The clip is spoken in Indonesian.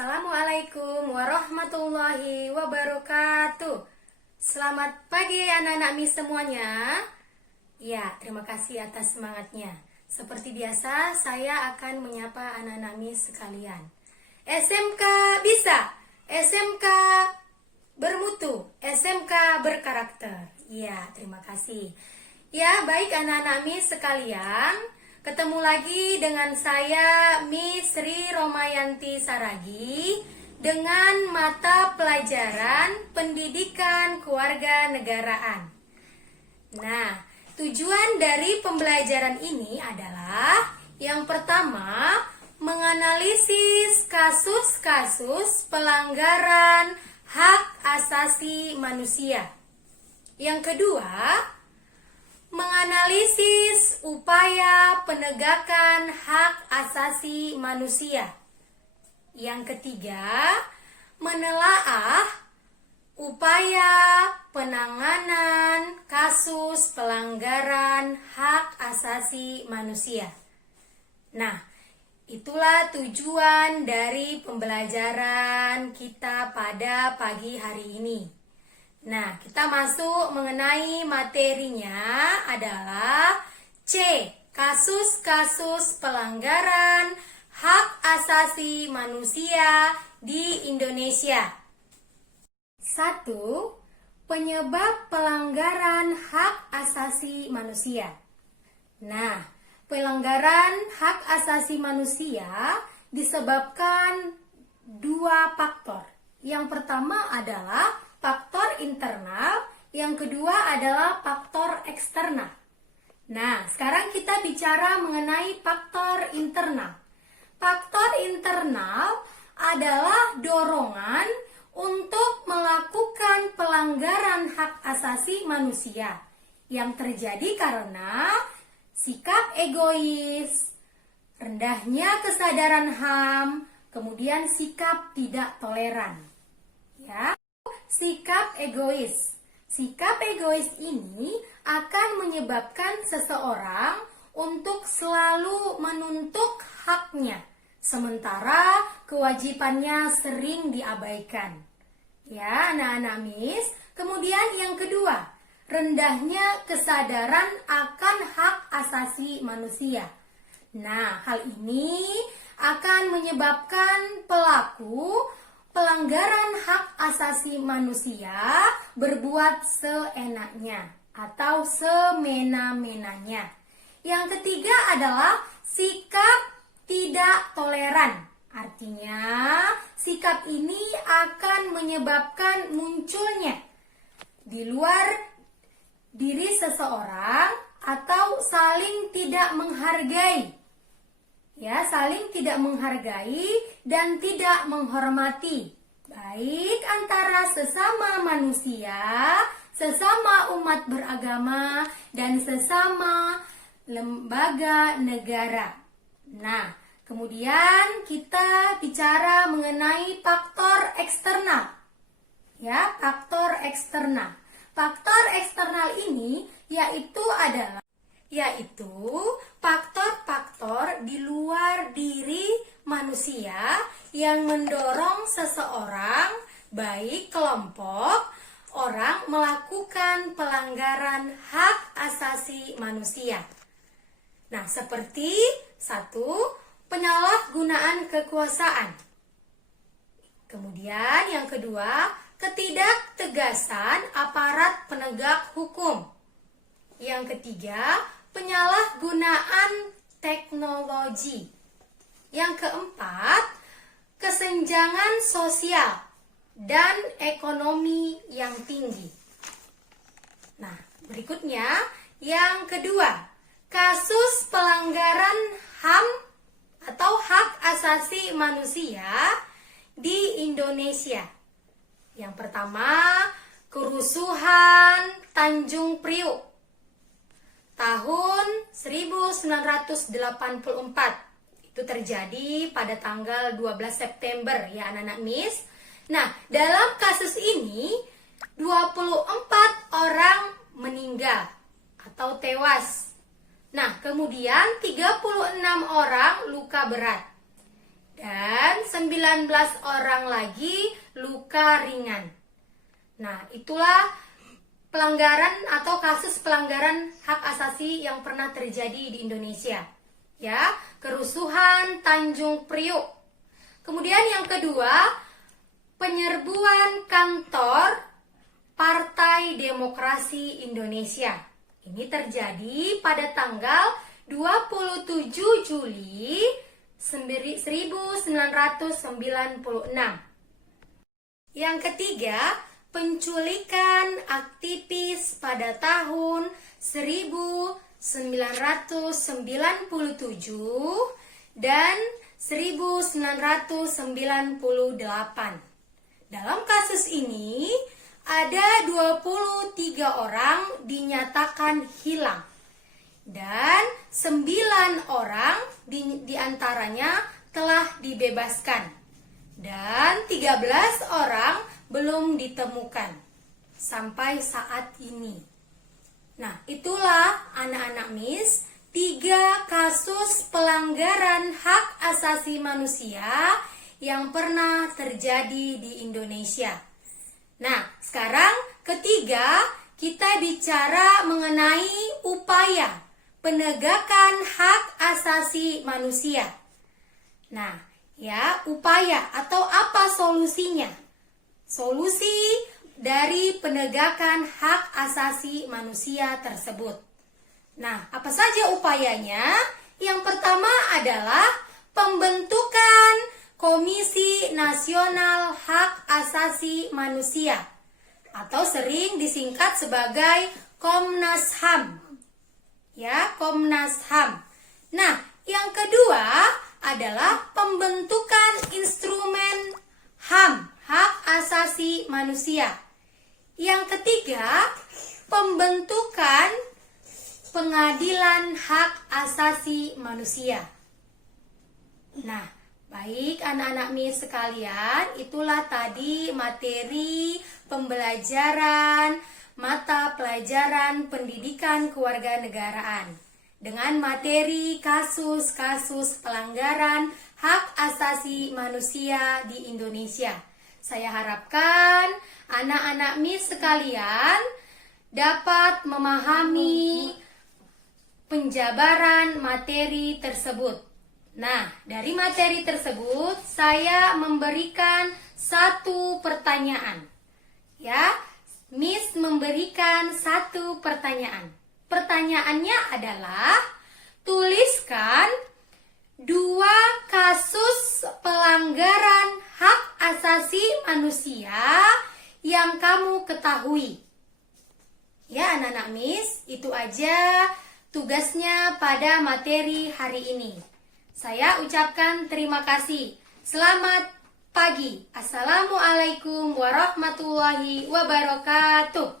Assalamualaikum warahmatullahi wabarakatuh. Selamat pagi anak-anak MIS semuanya. Ya, terima kasih atas semangatnya. Seperti biasa, saya akan menyapa anak-anak MIS sekalian. SMK bisa, SMK bermutu, SMK berkarakter. Ya, terima kasih. Ya, baik anak-anak MIS sekalian, ketemu lagi dengan saya Miss Sri Romayanti Saragi dengan mata pelajaran Pendidikan Kewarganegaraan. Nah, tujuan dari pembelajaran ini adalah yang pertama, menganalisis kasus-kasus pelanggaran hak asasi manusia. Yang kedua, menganalisis upaya penegakan hak asasi manusia. Yang ketiga, menelaah upaya penanganan kasus pelanggaran hak asasi manusia. Nah, itulah tujuan dari pembelajaran kita pada pagi hari ini. Nah, kita masuk mengenai materinya adalah C. Kasus-kasus pelanggaran hak asasi manusia di Indonesia. 1. Penyebab pelanggaran hak asasi manusia. Nah, pelanggaran hak asasi manusia disebabkan dua faktor. Yang pertama adalah faktor internal, yang kedua adalah faktor eksternal. Nah, sekarang kita bicara mengenai faktor internal. Faktor internal adalah dorongan untuk melakukan pelanggaran hak asasi manusia yang terjadi karena sikap egois, rendahnya kesadaran HAM, kemudian sikap tidak toleran. Ya. Sikap egois. Sikap egois ini akan menyebabkan seseorang untuk selalu menuntut haknya, sementara kewajibannya sering diabaikan. Ya, anak-anak MIS. Kemudian yang kedua, rendahnya kesadaran akan hak asasi manusia. Nah, hal ini akan menyebabkan pelaku pelanggaran hak asasi manusia berbuat seenaknya atau semena-menanya. Yang ketiga adalah sikap tidak toleran. Artinya, sikap ini akan menyebabkan munculnya di luar diri seseorang atau saling tidak menghargai. Ya, saling tidak menghargai dan tidak menghormati, baik antara sesama manusia, sesama umat beragama, dan sesama lembaga negara. Nah, kemudian kita bicara mengenai faktor eksternal. Ya, faktor eksternal. Faktor eksternal ini yaitu faktor-faktor di luar diri manusia yang mendorong seseorang, baik kelompok orang, melakukan pelanggaran hak asasi manusia. Nah, seperti 1. Penyalahgunaan kekuasaan. Kemudian yang kedua, ketidaktegasan aparat penegak hukum. Yang ketiga, penyalahgunaan teknologi. Yang keempat, kesenjangan sosial dan ekonomi yang tinggi. Nah, berikutnya yang kedua, kasus pelanggaran HAM atau hak asasi manusia di Indonesia. Yang pertama, kerusuhan Tanjung Priuk tahun 1984. Itu terjadi pada tanggal 12 September ya anak-anak MIS. Nah, dalam kasus ini 24 orang meninggal atau tewas. Nah, kemudian 36 orang luka berat. dan 19 orang lagi luka ringan. Nah, itulah pelanggaran atau kasus pelanggaran hak asasi yang pernah terjadi di Indonesia. Ya, kerusuhan Tanjung Priok. Kemudian yang kedua, penyerbuan kantor Partai Demokrasi Indonesia. Ini terjadi pada tanggal 27 Juli 1996. Yang ketiga, penculikan aktivis pada tahun 1997 dan 1998. Dalam kasus ini, ada 23 orang dinyatakan hilang dan 9 orang diantaranya telah dibebaskan dan 13 orang belum ditemukan sampai saat ini. Nah, itulah anak-anak Miss 3 kasus pelanggaran hak asasi manusia yang pernah terjadi di Indonesia. Nah, sekarang ketiga, kita bicara mengenai upaya penegakan hak asasi manusia. Nah, ya, upaya atau apa solusinya? Solusi dari penegakan hak asasi manusia tersebut. Nah, apa saja upayanya? Yang pertama adalah pembentukan Komisi Nasional Hak Asasi Manusia atau sering disingkat sebagai Komnas HAM. Ya, Komnas HAM. Nah, yang kedua adalah pembentukan instrumen HAM, Hak Asasi Manusia. Yang ketiga, pembentukan Pengadilan Hak Asasi Manusia. Nah, baik anak-anak Miss sekalian, itulah tadi materi pembelajaran mata pelajaran pendidikan kewarganegaraan dengan materi kasus-kasus pelanggaran hak asasi manusia di Indonesia. Saya harapkan anak-anak Miss sekalian dapat memahami penjabaran materi tersebut. Nah, dari materi tersebut saya memberikan satu pertanyaan. Ya, Miss memberikan satu pertanyaan. Pertanyaannya adalah tuliskan 2 kasus pelanggaran hak asasi manusia yang kamu ketahui. Ya, anak-anak Miss, itu aja tugasnya pada materi hari ini. Saya ucapkan terima kasih. Selamat pagi. Assalamualaikum warahmatullahi wabarakatuh.